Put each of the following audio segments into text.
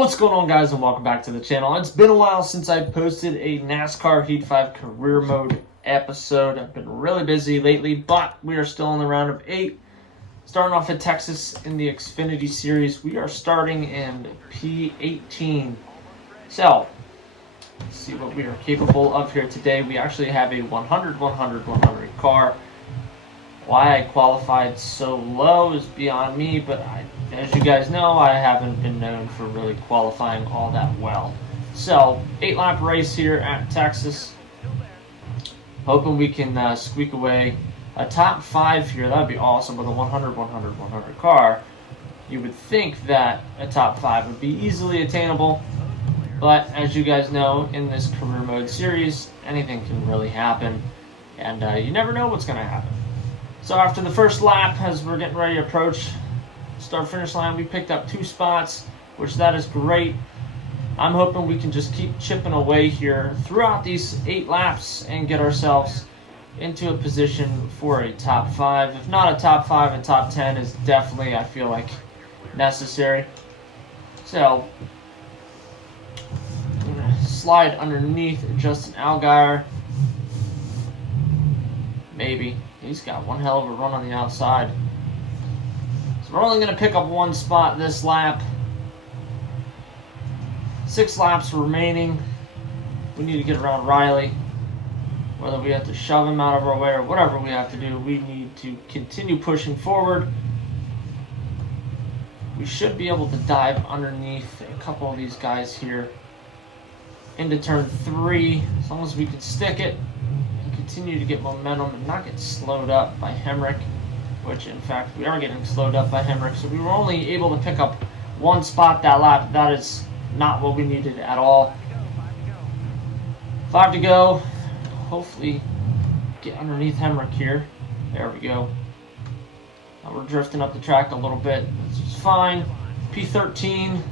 What's going on, guys, and welcome back to the channel. It's been a while since I posted a NASCAR Heat 5 career mode episode. I've been really busy lately, but we are still in the round of 8. Starting off at Texas in the Xfinity Series. We are starting in P18. So, let's see what we are capable of here today. We actually have a 100 car. Why I qualified so low is beyond me, but as you guys know, I haven't been known for really qualifying all that well. So, 8-lap race here at Texas. Hoping we can squeak away a top 5 here. That would be awesome with a 100 car. You would think that a top 5 would be easily attainable, but as you guys know, in this career mode series, anything can really happen, and you never know what's going to happen. So after the first lap, as we're getting ready to approach start-finish line, we picked up 2 spots, which that is great. I'm hoping we can just keep chipping away here throughout these 8 laps and get ourselves into a position for a top 5. If not a top 5, a top 10 is definitely, I feel like, necessary. So, I'm going to slide underneath Justin Allgaier. Maybe. He's got one hell of a run on the outside. So we're only going to pick up 1 spot this lap. 6 laps remaining. We need to get around Riley. Whether we have to shove him out of our way or whatever we have to do, we need to continue pushing forward. We should be able to dive underneath a couple of these guys here into turn 3, as long as we can stick it and continue to get momentum and not get slowed up by Hemrick, which in fact we are getting slowed up by Hemrick. So we were only able to pick up 1 spot that lap. That is not what we needed at all. 5 to go. Hopefully get underneath Hemrick here. There we go. Now we're drifting up the track a little bit. This is fine. P13.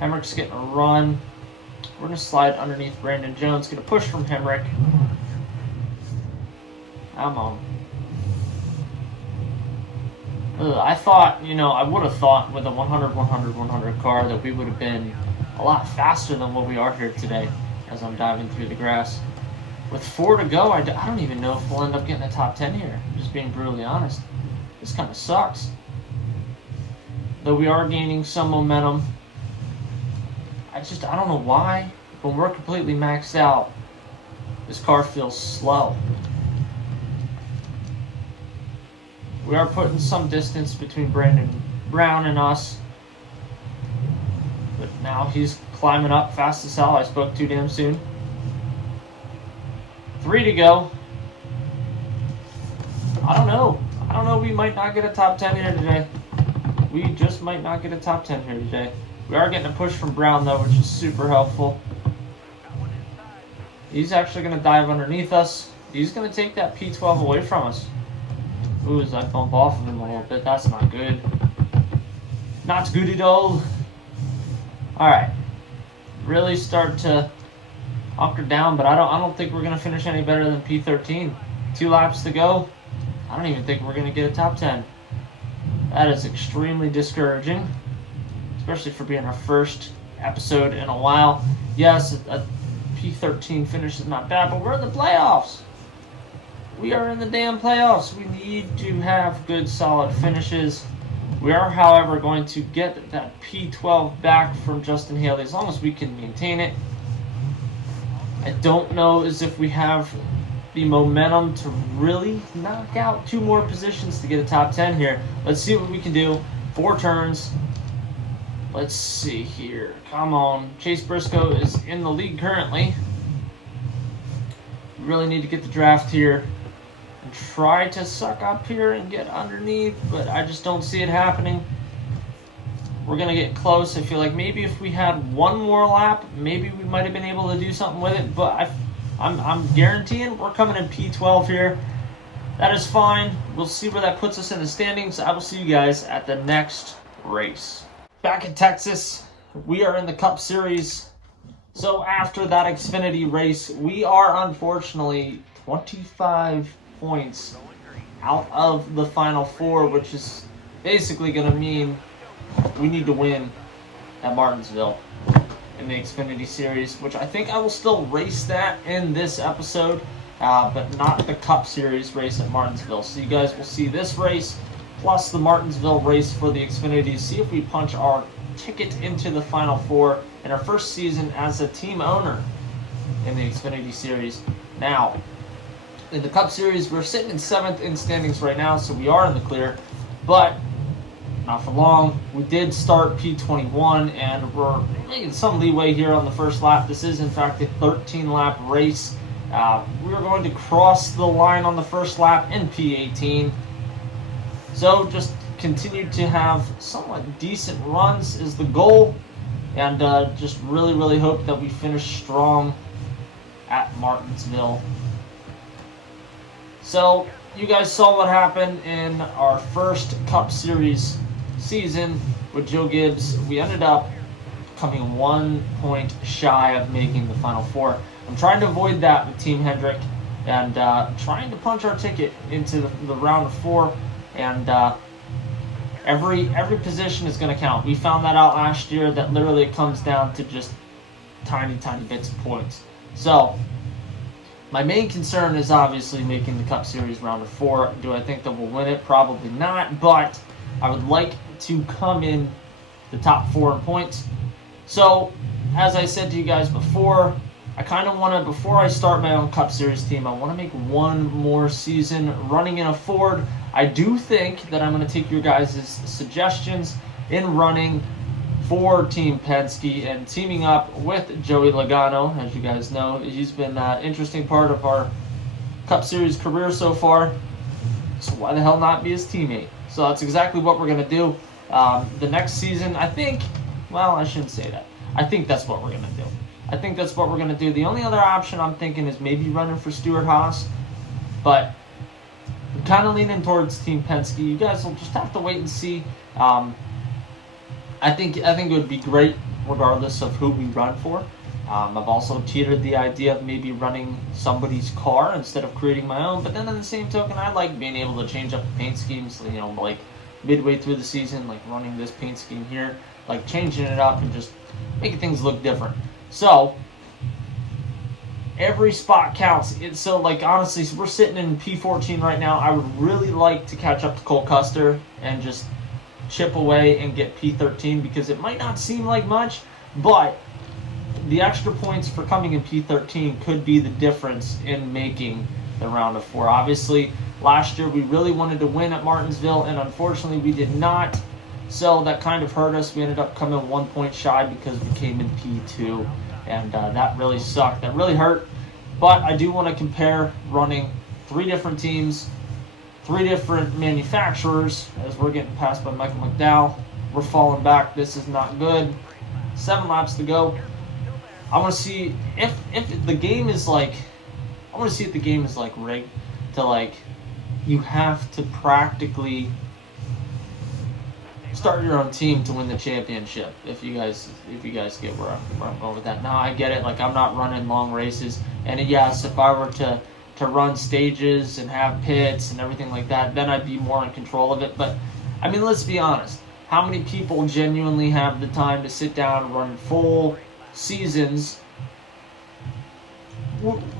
Hemrick's getting a run. We're going to slide underneath Brandon Jones. Going to push from Hemrick. Come on. I thought, I would have thought with a 100 car that we would have been a lot faster than what we are here today as I'm diving through the grass. With 4 to go, I don't even know if we'll end up getting a top 10 here. Just being brutally honest. This kind of sucks. Though we are gaining some momentum. I don't know why. When we're completely maxed out, this car feels slow. We are putting some distance between Brandon Brown and us. But now he's climbing up fast as hell. I spoke too damn soon. 3 to go. I don't know. We might not get a top 10 here today. We just might not get a top 10 here today. We are getting a push from Brown, though, which is super helpful. He's actually going to dive underneath us. He's going to take that P12 away from us. Ooh, as I bump off of him a little bit. That's not good. Not good at all. Alright. Really start to hunker down, but I don't think we're going to finish any better than P13. 2 laps to go. I don't even think we're going to get a top 10. That is extremely discouraging, especially for being our first episode in a while. Yes, a P13 finish is not bad, but we're in the playoffs. We are in the damn playoffs. We need to have good, solid finishes. We are, however, going to get that P12 back from Justin Haley as long as we can maintain it. I don't know as if we have the momentum to really knock out 2 more positions to get a top 10 here. Let's see what we can do. 4 turns. Let's see here. Come on. Chase Briscoe is in the lead currently. We really need to get the draft here and try to suck up here and get underneath, but I just don't see it happening. We're going to get close. I feel like maybe if we had 1 more lap, maybe we might have been able to do something with it, but I'm guaranteeing we're coming in P12 here. That is fine. We'll see where that puts us in the standings. I will see you guys at the next race. Back in Texas, we are in the Cup Series. So after that Xfinity race, we are unfortunately 25 points out of the Final Four, which is basically going to mean we need to win at Martinsville in the Xfinity Series, which I think I will still race that in this episode, but not the Cup Series race at Martinsville. So you guys will see this race plus the Martinsville race for the Xfinity. See if we punch our ticket into the Final Four in our first season as a team owner in the Xfinity Series. Now, in the Cup Series, we're sitting in 7th in standings right now, so we are in the clear, but not for long. We did start P21, and we're making some leeway here on the first lap. This is, in fact, a 13-lap race. We are going to cross the line on the first lap in P18. So just continue to have somewhat decent runs is the goal, and just really hope that we finish strong at Martinsville. So you guys saw what happened in our first Cup Series season with Joe Gibbs. We ended up coming 1 point shy of making the Final Four. I'm trying to avoid that with Team Hendrick, and trying to punch our ticket into the round of 4, and every position is going to count. We found that out last year, that literally it comes down to just tiny bits of points. So my main concern is obviously making the Cup Series round of 4. Do I think that we'll win it? Probably not, but I would like to come in the top 4 in points. So, as I said to you guys before, I kind of want to, before I start my own Cup Series team, I want to make one more season running in a Ford. I do think that I'm going to take your guys' suggestions in running for Team Penske and teaming up with Joey Logano. As you guys know, he's been an interesting part of our Cup Series career so far. So why the hell not be his teammate? So that's exactly what we're going to do. The next season, I think, well, I shouldn't say that. I think that's what we're going to do. I think that's what we're going to do. The only other option I'm thinking is maybe running for Stewart-Haas, but I'm kind of leaning towards Team Penske. You guys will just have to wait and see. I think it would be great regardless of who we run for. I've also teetered the idea of maybe running somebody's car instead of creating my own, but then in the same token, I like being able to change up the paint schemes, you know, like midway through the season, like running this paint scheme here, like changing it up and just making things look different. So every spot counts. So like honestly, we're sitting in P14 right now. I would really like to catch up to Cole Custer and just chip away and get P13, because it might not seem like much, but the extra points for coming in P13 could be the difference in making the round of 4. Obviously, last year we really wanted to win at Martinsville, and unfortunately we did not. So that kind of hurt us. We ended up coming 1 point shy because we came in P2, and that really sucked. That really hurt. But I do want to compare running 3 different teams, 3 different manufacturers, as we're getting passed by Michael McDowell. We're falling back. This is not good. 7 laps to go. I want to see if the game is like, I want to see if the game is like rigged to like, you have to practically start your own team to win the championship. If you guys get where I'm going with that. Now I get it. Like, I'm not running long races, and yes, if I were to run stages and have pits and everything like that, then I'd be more in control of it. But I mean, let's be honest. How many people genuinely have the time to sit down and run full seasons,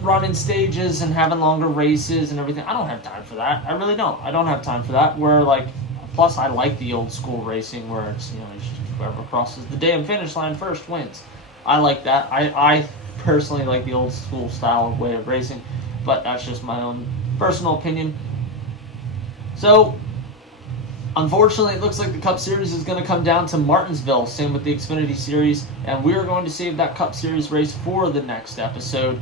running stages and having longer races and everything? I don't have time for that. I really don't. I don't have time for that. Where like, plus I like the old school racing where it's, you know, it's just whoever crosses the damn finish line first wins. I like that. I personally like the old school style of way of racing, but that's just my own personal opinion. So unfortunately, it looks like the Cup Series is going to come down to Martinsville. Same with the Xfinity Series. And we are going to save that Cup Series race for the next episode.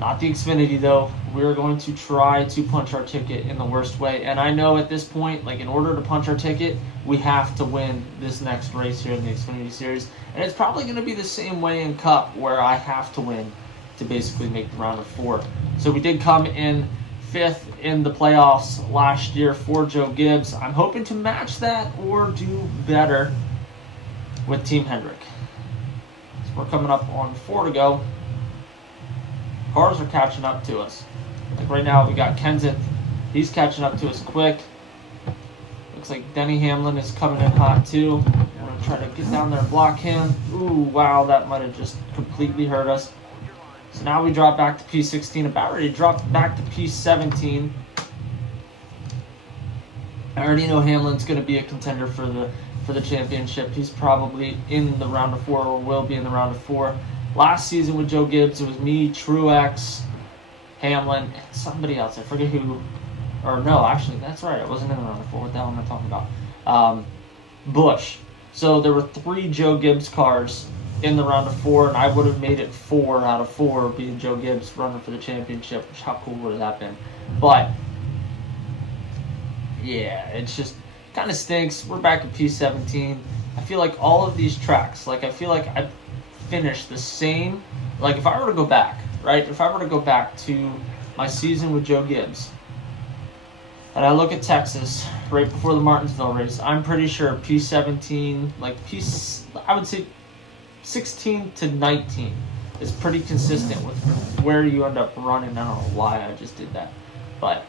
Not the Xfinity, though. We're going to try to punch our ticket in the worst way. And I know at this point, like, in order to punch our ticket, we have to win this next race here in the Xfinity Series. And it's probably going to be the same way in Cup, where I have to win to basically make the round of 4. So we did come in 5th in the playoffs last year for Joe Gibbs. I'm hoping to match that or do better with Team Hendrick. So we're coming up on 4 to go. Cars are catching up to us. Like right now, we got Kenseth. He's catching up to us quick. Looks like Denny Hamlin is coming in hot too. We're going to try to get down there and block him. Ooh, wow, that might have just completely hurt us. So now we drop back to P16, about ready to drop back to P17. I already know Hamlin's going to be a contender for the championship. He's probably in the round of 4 or will be in the round of 4. Last season with Joe Gibbs, it was me, Truex, Hamlin, and somebody else. I forget who. Or no, actually, that's right. I wasn't in the round of 4. What the hell am I talking about? Bush. So there were 3 Joe Gibbs cars in the round of 4, and I would have made it 4 out of 4 being Joe Gibbs running for the championship. Which, how cool would have that been? But yeah, it's just kind of stinks. We're back at P17. I feel like all of these tracks, like I feel like I finished the same. Like if I were to go back, right? If I were to go back to my season with Joe Gibbs, and I look at Texas right before the Martinsville race, I'm pretty sure P17, like I would say 16 to 19 is pretty consistent with where you end up running. I don't know why I just did that, but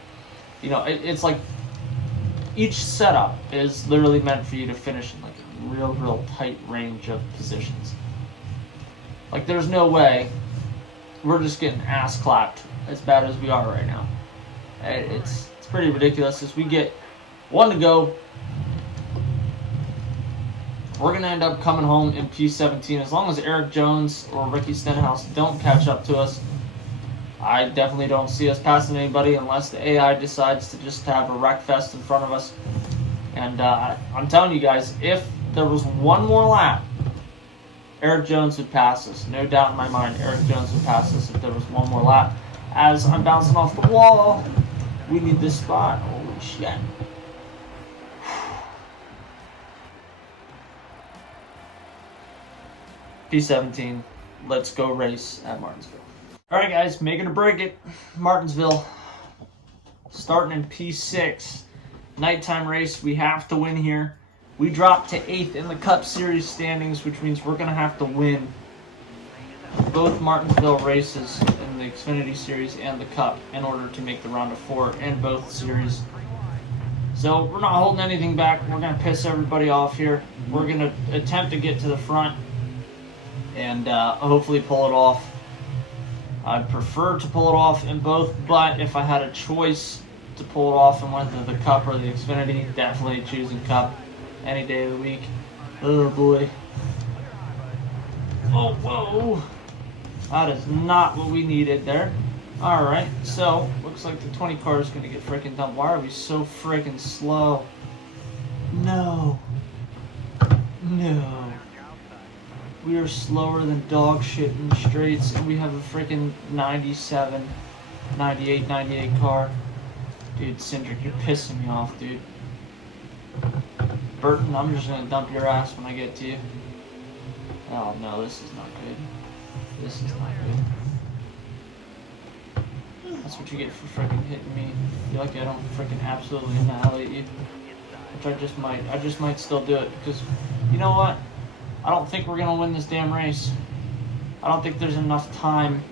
you know, it's like each setup is literally meant for you to finish in like a real tight range of positions. Like there's no way we're just getting ass clapped as bad as we are right now. It's pretty ridiculous. As we get 1 to go, we're going to end up coming home in P17. As long as Eric Jones or Ricky Stenhouse don't catch up to us, I definitely don't see us passing anybody unless the AI decides to just have a wreck fest in front of us. And I'm telling you guys, if there was one more lap, Eric Jones would pass us. No doubt in my mind, Eric Jones would pass us if there was one more lap. As I'm bouncing off the wall, we need this spot. Holy shit. P17, let's go race at Martinsville. Alright guys, making a break at Martinsville. Starting in P6. Nighttime race, we have to win here. We dropped to 8th in the Cup Series standings, which means we're going to have to win both Martinsville races in the Xfinity Series and the Cup in order to make the round of 4 in both series. So we're not holding anything back. We're going to piss everybody off here. We're going to attempt to get to the front and hopefully pull it off. I'd prefer to pull it off in both, but if I had a choice to pull it off and went to the Cup or the Xfinity, definitely choosing Cup any day of the week. Oh boy. Oh, whoa. That is not what we needed there. Alright, so looks like the 20 car is going to get freaking dumped. Why are we so freaking slow? No. No. We are slower than dog shit in the straights, and we have a freaking 97, 98, 98 car. Dude, Cindric, you're pissing me off, dude. Burton, I'm just gonna dump your ass when I get to you. Oh no, this is not good. This is not good. That's what you get for freaking hitting me. You're lucky I don't freaking absolutely annihilate you. Which I just might still do it, because you know what? I don't think we're gonna win this damn race. I don't think there's enough time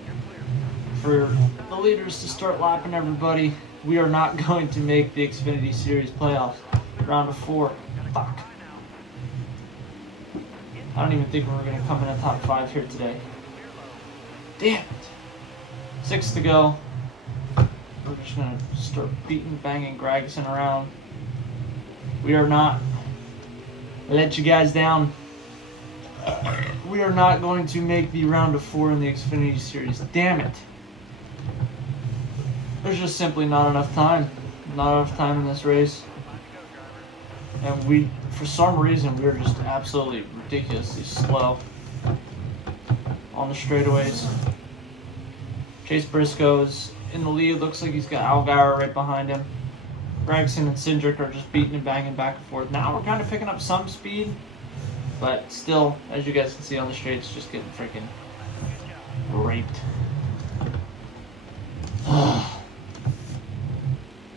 for the leaders to start lapping everybody. We are not going to make the Xfinity Series playoffs. Round of 4. Fuck. I don't even think we're gonna come in the top 5 here today. Damn it. 6 to go. We're just gonna start beating, banging Gregson around. We are not let you guys down. We are not going to make the round of 4 in the Xfinity Series. Damn it. There's just simply not enough time. Not enough time in this race. And we, for some reason, we are just absolutely ridiculously slow on the straightaways. Chase Briscoe is in the lead. Looks like he's got Allgaier right behind him. Gregson and Cindric are just beating and banging back and forth. Now we're kind of picking up some speed. But still, as you guys can see on the straights, just getting freaking raped.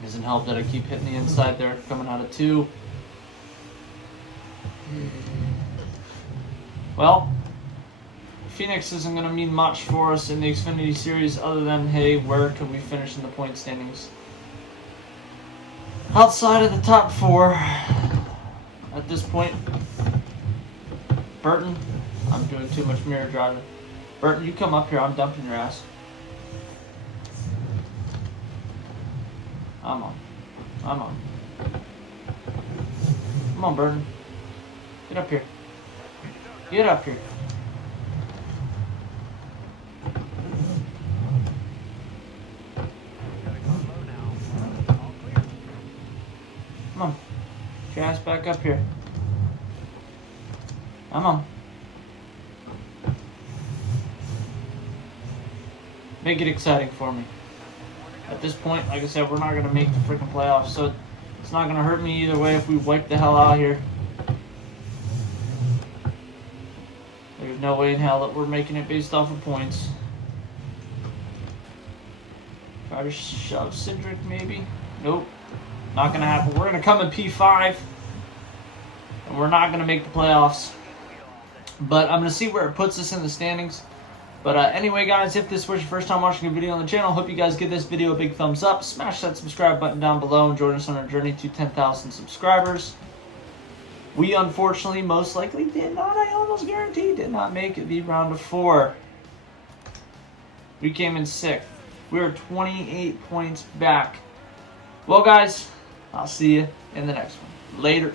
Doesn't help that I keep hitting the inside there, coming out of 2. Well, Phoenix isn't going to mean much for us in the Xfinity Series other than, hey, where could we finish in the point standings? Outside of the top 4 at this point. Burton, I'm doing too much mirror driving. Burton, you come up here. I'm dumping your ass. I'm on. I'm on. Come on, Burton. Get up here. Get up here. Come on. Get your ass back up here. Come on. Make it exciting for me. At this point, like I said, we're not going to make the freaking playoffs, so it's not going to hurt me either way if we wipe the hell out here. There's no way in hell that we're making it based off of points. Try to shove Cindric, maybe? Nope. Not going to happen. We're going to come in P5, and we're not going to make the playoffs. But I'm going to see where it puts us in the standings. But anyway, guys, if this was your first time watching a video on the channel, hope you guys give this video a big thumbs up. Smash that subscribe button down below and join us on our journey to 10,000 subscribers. We, unfortunately, most likely did not, I almost guarantee, did not make the round of 4. We came in 6th. We are 28 points back. Well, guys, I'll see you in the next one. Later.